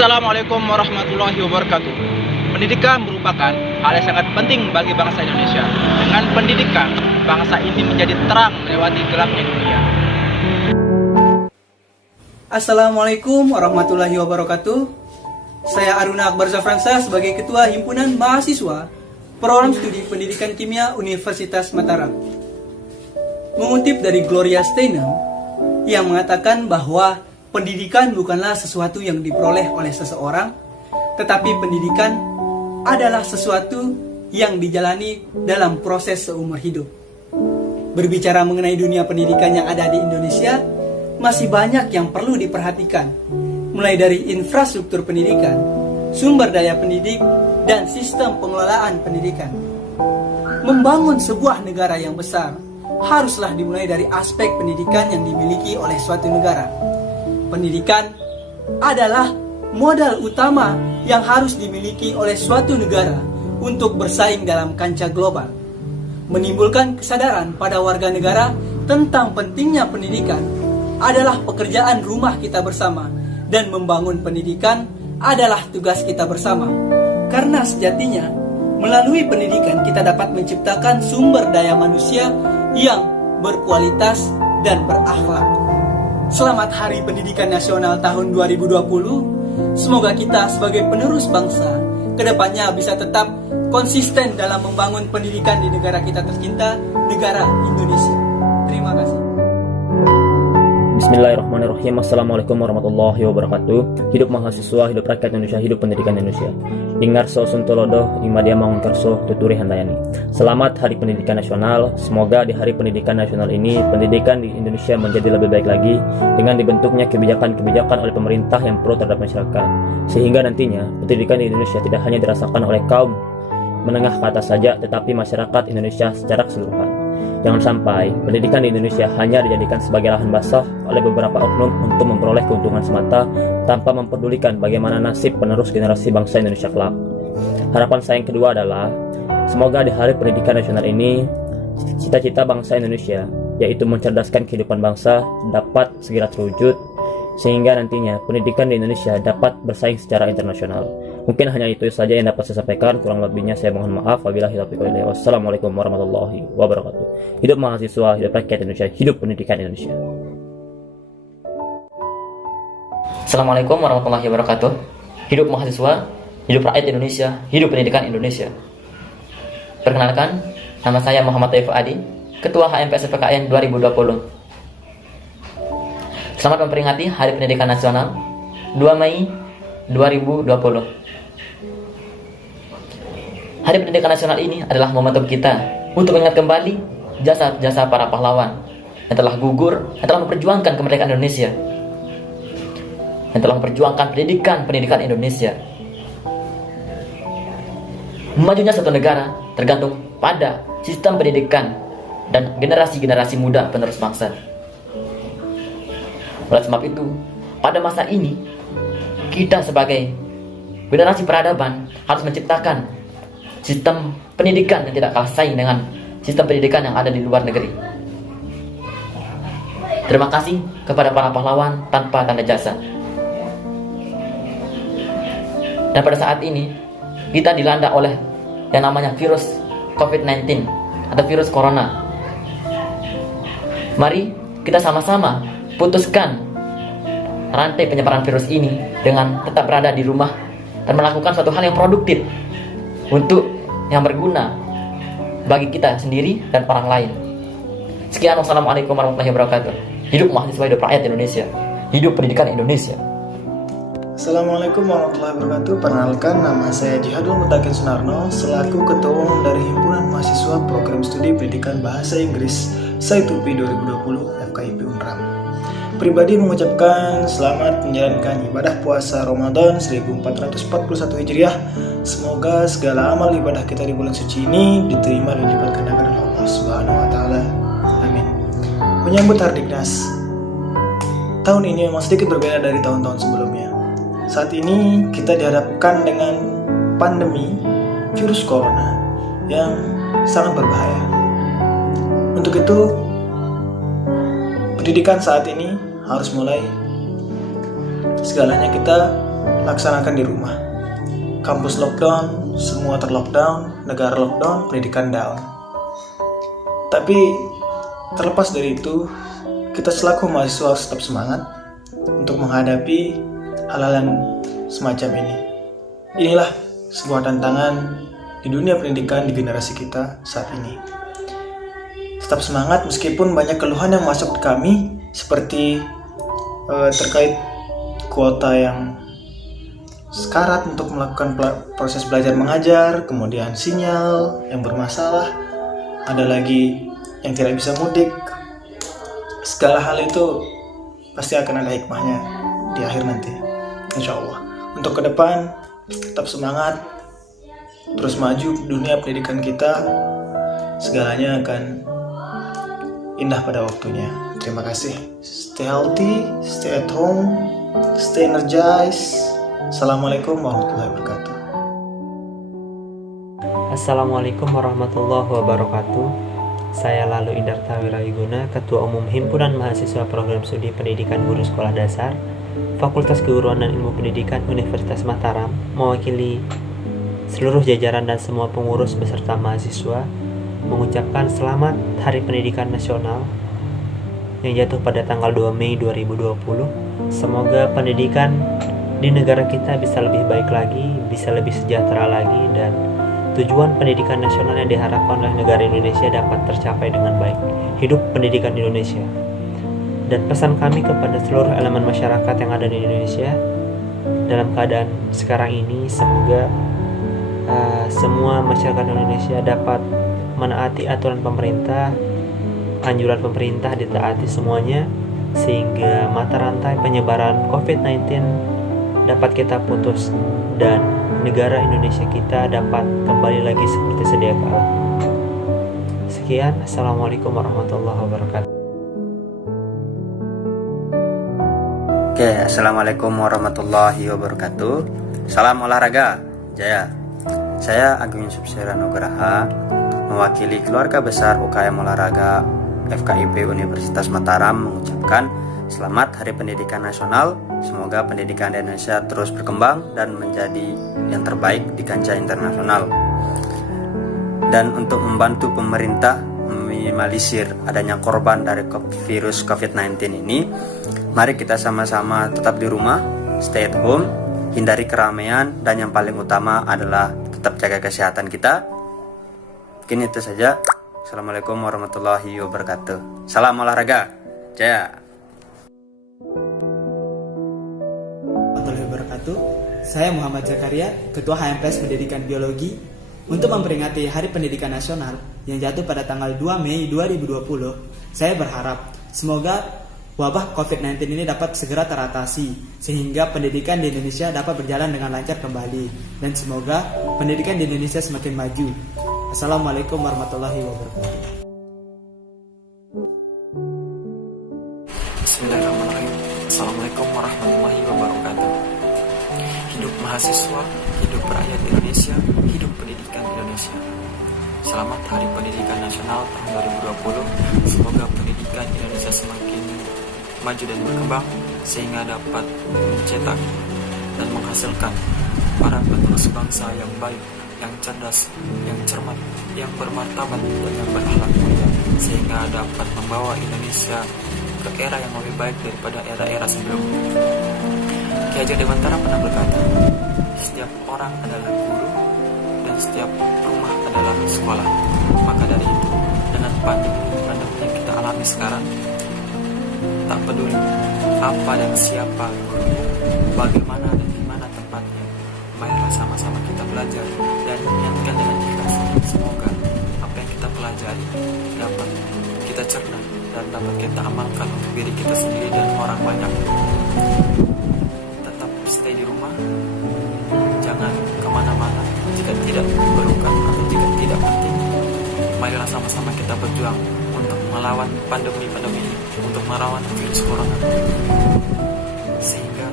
Assalamualaikum warahmatullahi wabarakatuh. Pendidikan merupakan hal yang sangat penting bagi bangsa Indonesia. Dengan pendidikan, bangsa ini menjadi terang melewati gelapnya dunia. Assalamualaikum warahmatullahi wabarakatuh. Saya Aruna Akbar Zafransa sebagai Ketua Himpunan Mahasiswa Program Studi Pendidikan Kimia Universitas Mataram. Mengutip dari Gloria Steinem yang mengatakan bahwa pendidikan bukanlah sesuatu yang diperoleh oleh seseorang, tetapi pendidikan adalah sesuatu yang dijalani dalam proses seumur hidup. Berbicara mengenai dunia pendidikan yang ada di Indonesia, masih banyak yang perlu diperhatikan, mulai dari infrastruktur pendidikan, sumber daya pendidik, dan sistem pengelolaan pendidikan. Membangun sebuah negara yang besar haruslah dimulai dari aspek pendidikan yang dimiliki oleh suatu negara. Pendidikan adalah modal utama yang harus dimiliki oleh suatu negara untuk bersaing dalam kancah global. Menimbulkan kesadaran pada warga negara tentang pentingnya pendidikan adalah pekerjaan rumah kita bersama, dan membangun pendidikan adalah tugas kita bersama. Karena sejatinya, melalui pendidikan kita dapat menciptakan sumber daya manusia yang berkualitas dan berakhlak. Selamat Hari Pendidikan Nasional tahun 2020. Semoga kita sebagai penerus bangsa kedepannya bisa tetap konsisten dalam membangun pendidikan di negara kita tercinta, negara Indonesia. Terima kasih. Bismillahirrahmanirrahim. Assalamualaikum warahmatullahi wabarakatuh. Hidup mahasiswa, hidup rakyat Indonesia, hidup pendidikan Indonesia. Ingarso Suntolodo, Imadia Mangunkarso, Tuturi Handayani. Selamat Hari Pendidikan Nasional. Semoga di Hari Pendidikan Nasional ini, pendidikan di Indonesia menjadi lebih baik lagi dengan dibentuknya kebijakan-kebijakan oleh pemerintah yang pro terhadap masyarakat. Sehingga nantinya, pendidikan di Indonesia tidak hanya dirasakan oleh kaum menengah ke atas saja, tetapi masyarakat Indonesia secara keseluruhan. Jangan sampai pendidikan di Indonesia hanya dijadikan sebagai lahan basah oleh beberapa oknum untuk memperoleh keuntungan semata tanpa memperdulikan bagaimana nasib penerus generasi bangsa Indonesia kelak. Harapan saya yang kedua adalah semoga di Hari Pendidikan Nasional ini cita-cita bangsa Indonesia, yaitu mencerdaskan kehidupan bangsa, dapat segera terwujud sehingga nantinya pendidikan di Indonesia dapat bersaing secara internasional. Mungkin hanya itu saja yang dapat saya sampaikan, kurang lebihnya saya mohon maaf. Wabillahi taufiq wal hidayah. Wassalamualaikum warahmatullahi wabarakatuh. Hidup mahasiswa, hidup rakyat Indonesia, hidup pendidikan Indonesia. Assalamualaikum warahmatullahi wabarakatuh. Hidup mahasiswa, hidup rakyat Indonesia, hidup pendidikan Indonesia. Perkenalkan, nama saya Muhammad Taiful Adi, Ketua HMPS PKN 2020. Selamat memperingati Hari Pendidikan Nasional 2 Mei 2020. Hari Pendidikan Nasional ini adalah momentum kita untuk mengingat kembali jasa-jasa para pahlawan yang telah gugur, yang telah memperjuangkan kemerdekaan Indonesia, yang telah memperjuangkan pendidikan Indonesia. Memajunya suatu negara tergantung pada sistem pendidikan dan generasi-generasi muda penerus bangsa. Oleh sebab itu, pada masa ini, kita sebagai generasi peradaban harus menciptakan sistem pendidikan yang tidak kalah saing dengan sistem pendidikan yang ada di luar negeri. Terima kasih kepada para pahlawan tanpa tanda jasa. Dan pada saat ini, kita dilanda oleh yang namanya virus COVID-19 atau virus Corona. Mari kita sama-sama putuskan rantai penyebaran virus ini dengan tetap berada di rumah dan melakukan suatu hal yang produktif untuk yang berguna bagi kita sendiri dan orang lain. Sekian, wassalamualaikum warahmatullahi wabarakatuh. Hidup mahasiswa, hidup rakyat Indonesia, hidup pendidikan Indonesia. Assalamualaikum warahmatullahi wabarakatuh. Perkenalkan, nama saya Jihadul Mutakin Sunarno selaku Ketua Umum dari Himpunan Mahasiswa Program Studi Pendidikan Bahasa Inggris Saitupi 2020 FKIP Unram. Pribadi mengucapkan selamat menjalankan ibadah puasa Ramadan 1441 Hijriah. Semoga segala amal ibadah kita di bulan suci ini diterima dan dilipat gandakan oleh Allah Subhanahu wa taala. Amin. Menyambut Hardiknas. Tahun ini memang sedikit berbeda dari tahun-tahun sebelumnya. Saat ini kita dihadapkan dengan pandemi virus corona yang sangat berbahaya. Untuk itu, pendidikan saat ini harus mulai segalanya kita laksanakan di rumah. Kampus lockdown, semua terlockdown, negara lockdown, pendidikan down. Tapi terlepas dari itu, kita selaku mahasiswa harus tetap semangat untuk menghadapi hal-hal yang semacam ini. Inilah sebuah tantangan di dunia pendidikan di generasi kita saat ini. Tetap semangat meskipun banyak keluhan yang masuk ke kami seperti terkait kuota yang sekarat untuk melakukan proses belajar mengajar, kemudian sinyal yang bermasalah, ada lagi yang tidak bisa mudik. Segala hal itu pasti akan ada hikmahnya di akhir nanti, insya Allah. Untuk ke depan tetap semangat, terus maju dunia pendidikan kita, segalanya akan indah pada waktunya. Terima kasih. Stay healthy, stay at home, stay energized. Assalamualaikum warahmatullahi wabarakatuh. Assalamualaikum warahmatullahi wabarakatuh. Saya Lalu Indarta Wirawiguna, Ketua Umum Himpunan Mahasiswa Program Studi Pendidikan Guru Sekolah Dasar, Fakultas Keguruan dan Ilmu Pendidikan Universitas Mataram, mewakili seluruh jajaran dan semua pengurus beserta mahasiswa, mengucapkan selamat Hari Pendidikan Nasional yang jatuh pada tanggal 2 Mei 2020. Semoga pendidikan di negara kita bisa lebih baik lagi, bisa lebih sejahtera lagi, dan tujuan pendidikan nasional yang diharapkan oleh negara Indonesia dapat tercapai dengan baik. Hidup pendidikan Indonesia. Dan pesan kami kepada seluruh elemen masyarakat yang ada di Indonesia dalam keadaan sekarang ini, semoga semua masyarakat Indonesia dapat menaati aturan pemerintah, anjuran pemerintah ditaati semuanya, sehingga mata rantai penyebaran COVID-19 dapat kita putus dan negara Indonesia kita dapat kembali lagi seperti sedia kala. Sekian, Assalamualaikum warahmatullahi wabarakatuh. Oke, Assalamualaikum warahmatullahi wabarakatuh. Salam olahraga, jaya. Saya Agung Yusuf Nugraha, mewakili keluarga besar UKM Olahraga FKIP Universitas Mataram mengucapkan selamat Hari Pendidikan Nasional. Semoga pendidikan di Indonesia terus berkembang dan menjadi yang terbaik di kancah internasional. Dan untuk membantu pemerintah meminimalisir adanya korban dari virus COVID-19 ini, mari kita sama-sama tetap di rumah, stay at home, hindari keramaian, dan yang paling utama adalah tetap jaga kesehatan kita. Mungkin itu saja. Assalamualaikum warahmatullahi wabarakatuh. Salam olahraga, jaya. Warahmatullahi wabarakatuh. Saya Muhammad Zakaria, Ketua HMPS Pendidikan Biologi, untuk memperingati Hari Pendidikan Nasional yang jatuh pada tanggal 2 Mei 2020. Saya berharap semoga wabah COVID-19 ini dapat segera teratasi sehingga pendidikan di Indonesia dapat berjalan dengan lancar kembali, dan semoga pendidikan di Indonesia semakin maju. Assalamualaikum warahmatullahi wabarakatuh. Bismillahirrahmanirrahim. Assalamualaikum warahmatullahi wabarakatuh. Hidup mahasiswa, hidup rakyat Indonesia, hidup pendidikan Indonesia. Selamat Hari Pendidikan Nasional tahun 2020. Semoga pendidikan Indonesia semakin maju dan berkembang sehingga dapat mencetak dan menghasilkan para penerus bangsa yang baik, yang cerdas, yang cermat, yang bermartabat dan yang berakhlak mulia, sehingga dapat membawa Indonesia ke era yang lebih baik daripada era-era sebelumnya. Ki Hajar Dewantara pernah berkata, setiap orang adalah guru dan setiap rumah adalah sekolah. Maka dari itu, dengan pandemi yang kita alami sekarang, tak peduli apa dan siapa gurunya, bagaimana dan di mana tempatnya, marilah sama-sama kita belajar dan niatkan dengan ikhlas. Semoga apa yang kita pelajari dapat kita cerna dan dapat kita amalkan untuk diri kita sendiri dan orang banyak. Tetap stay di rumah, jangan kemana-mana jika tidak diperlukan atau jika tidak penting. Marilah sama-sama kita berjuang untuk melawan pandemi-pandemi ini, untuk melawan virus corona, sehingga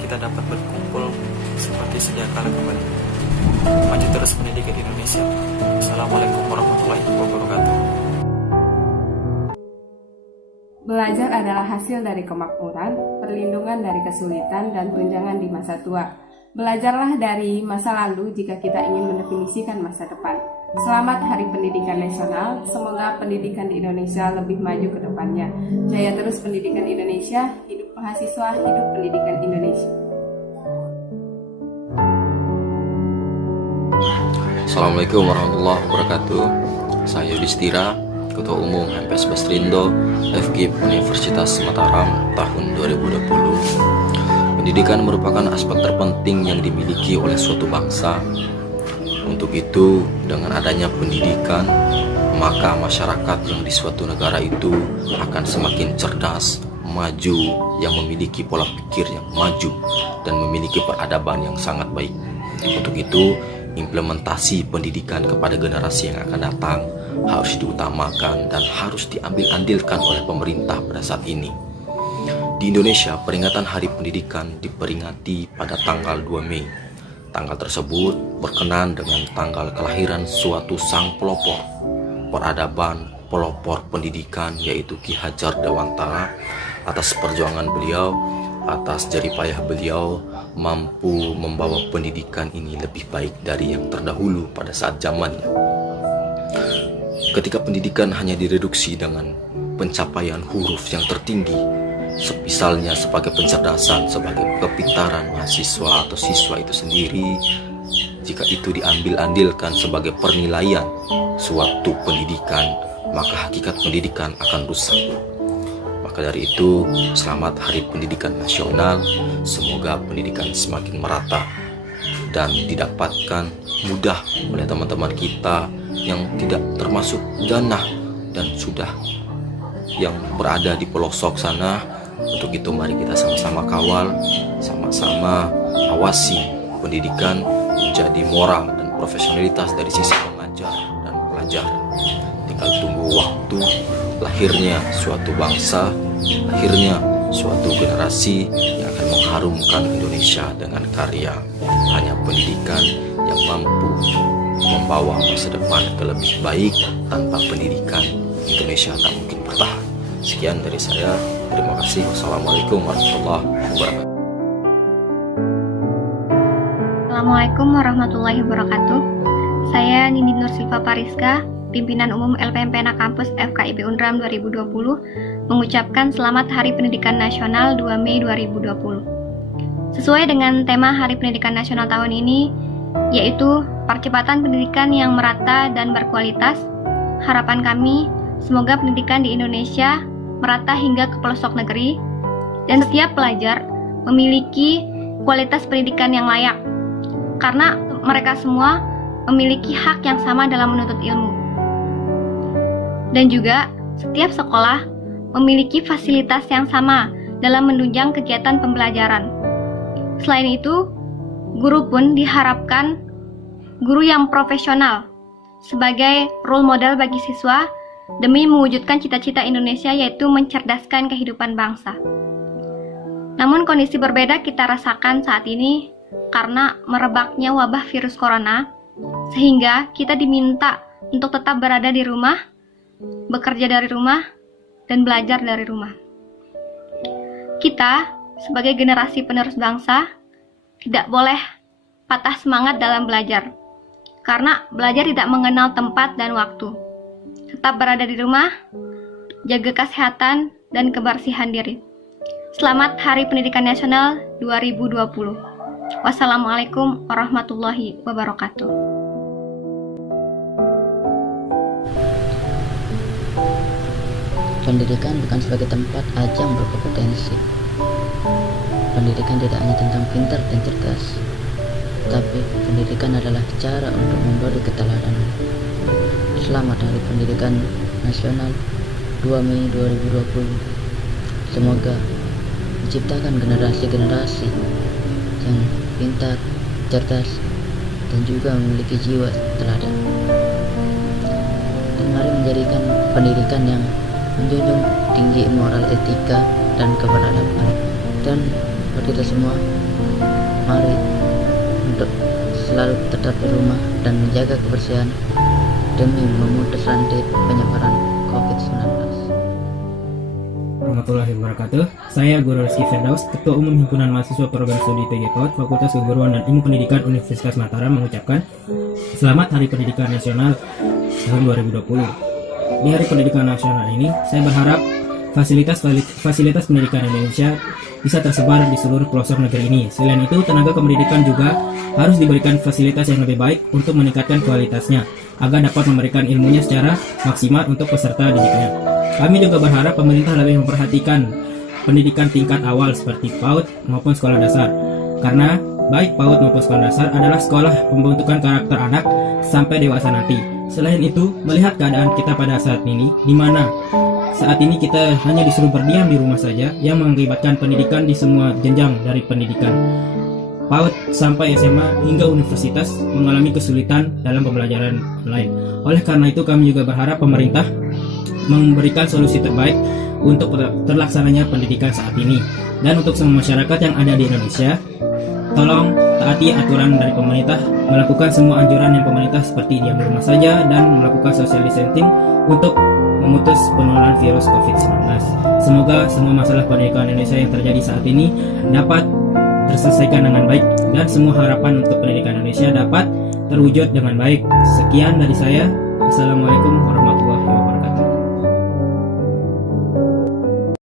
kita dapat berkumpul seperti sedia kala kembali. Maju terus pendidikan Indonesia. Assalamualaikum warahmatullahi wabarakatuh. Belajar adalah hasil dari kemakmuran, perlindungan dari kesulitan, dan tunjangan di masa tua. Belajarlah dari masa lalu jika kita ingin mendefinisikan masa depan. Selamat Hari Pendidikan Nasional. Semoga pendidikan di Indonesia lebih maju ke depannya. Jaya terus pendidikan Indonesia. Hidup mahasiswa, hidup pendidikan Indonesia. Assalamualaikum warahmatullahi wabarakatuh. Saya Yudhistira, Ketua Umum MPS Bastrindo, FKIP Universitas Mataram tahun 2020. Pendidikan merupakan aspek terpenting yang dimiliki oleh suatu bangsa. Untuk itu, dengan adanya pendidikan, maka masyarakat yang di suatu negara itu akan semakin cerdas, maju, yang memiliki pola pikir yang maju, dan memiliki peradaban yang sangat baik. Untuk itu, implementasi pendidikan kepada generasi yang akan datang harus diutamakan dan harus diambil-andilkan oleh pemerintah pada saat ini. Di Indonesia, peringatan Hari Pendidikan diperingati pada tanggal 2 Mei. Tanggal tersebut berkenan dengan tanggal kelahiran suatu sang pelopor peradaban, pelopor pendidikan, yaitu Ki Hajar Dewantara. Atas perjuangan beliau, atas jeripayah beliau, mampu membawa pendidikan ini lebih baik dari yang terdahulu pada saat zamannya. Ketika pendidikan hanya direduksi dengan pencapaian huruf yang tertinggi, misalnya sebagai pencerdasan, sebagai kepintaran mahasiswa atau siswa itu sendiri, jika itu diambil-andilkan sebagai penilaian suatu pendidikan, maka hakikat pendidikan akan rusak. Maka dari itu, selamat Hari Pendidikan Nasional. Semoga pendidikan semakin merata dan didapatkan mudah oleh teman-teman kita yang tidak termasuk dana dan sudah yang berada di pelosok sana. Untuk itu mari kita sama-sama kawal, sama-sama awasi pendidikan menjadi moral dan profesionalitas dari sisi pengajar dan pelajar. Tinggal tunggu waktu lahirnya suatu bangsa, lahirnya suatu generasi yang akan mengharumkan Indonesia dengan karya. Hanya pendidikan yang mampu membawa masa depan ke lebih baik. Tanpa pendidikan, Indonesia tak mungkin bertahan. Sekian dari saya. Terima kasih. Wassalamualaikum warahmatullahi wabarakatuh. Assalamualaikum warahmatullahi wabarakatuh. Saya Nindi Nur Silva Pariska, Pimpinan Umum LPMPNA Kampus FKIP Undram 2020, mengucapkan Selamat Hari Pendidikan Nasional 2 Mei 2020. Sesuai dengan tema Hari Pendidikan Nasional tahun ini, yaitu percepatan pendidikan yang merata dan berkualitas, harapan kami semoga pendidikan di Indonesia merata hingga ke pelosok negeri, dan setiap pelajar memiliki kualitas pendidikan yang layak, karena mereka semua memiliki hak yang sama dalam menuntut ilmu. Dan juga setiap sekolah memiliki fasilitas yang sama dalam menunjang kegiatan pembelajaran. Selain itu, guru pun diharapkan guru yang profesional sebagai role model bagi siswa demi mewujudkan cita-cita Indonesia, yaitu mencerdaskan kehidupan bangsa. Namun kondisi berbeda kita rasakan saat ini karena merebaknya wabah virus corona, sehingga kita diminta untuk tetap berada di rumah, bekerja dari rumah, dan belajar dari rumah. Kita sebagai generasi penerus bangsa tidak boleh patah semangat dalam belajar, karena belajar tidak mengenal tempat dan waktu. Tetap berada di rumah, jaga kesehatan dan kebersihan diri. Selamat Hari Pendidikan Nasional 2020. Wassalamualaikum warahmatullahi wabarakatuh. Pendidikan bukan sebagai tempat ajang berkompetensi. Pendidikan tidak hanya tentang pintar dan cerdas, tapi pendidikan adalah cara untuk memberi keteladanan. Selamat Hari Pendidikan Nasional 2 Mei 2020. Semoga menciptakan generasi-generasi yang pintar, cerdas, dan juga memiliki jiwa teladan. Dan mari menjadikan pendidikan yang menjunjung tinggi moral, etika, dan keberadaban. Dan buat kita semua, mari untuk selalu tetap di rumah dan menjaga kebersihan demi memutus rantai penyebaran COVID-19. warahmatullahi wabarakatuh. Saya Guru Rizky Firdaus, Ketua Umum Himpunan Mahasiswa Program Studi PG PAUD Fakultas Keguruan dan Ilmu Pendidikan Universitas Mataram mengucapkan Selamat Hari Pendidikan Nasional tahun 2020. Di Hari Pendidikan Nasional ini, saya berharap fasilitas pendidikan Indonesia bisa tersebar di seluruh pelosok negeri ini. Selain itu, tenaga kependidikan juga harus diberikan fasilitas yang lebih baik untuk meningkatkan kualitasnya, agar dapat memberikan ilmunya secara maksimal untuk peserta didiknya. Kami juga berharap pemerintah lebih memperhatikan pendidikan tingkat awal seperti PAUD maupun sekolah dasar, karena baik PAUD maupun sekolah dasar adalah sekolah pembentukan karakter anak sampai dewasa nanti. Selain itu, melihat keadaan kita pada saat ini, di mana saat ini kita hanya disuruh berdiam di rumah saja, yang mengakibatkan pendidikan di semua jenjang dari pendidikan PAUD sampai SMA hingga universitas mengalami kesulitan dalam pembelajaran online. Oleh karena itu, kami juga berharap pemerintah memberikan solusi terbaik untuk terlaksananya pendidikan saat ini. Dan untuk semua masyarakat yang ada di Indonesia, tolong taati aturan dari pemerintah, melakukan semua anjuran yang pemerintah seperti diam di rumah saja dan melakukan social distancing untuk memutus penularan virus COVID-19. Semoga semua masalah pendidikan Indonesia yang terjadi saat ini dapat terselesaikan dengan baik dan semua harapan untuk pendidikan Indonesia dapat terwujud dengan baik. Sekian dari saya. Assalamualaikum warahmatullahi wabarakatuh.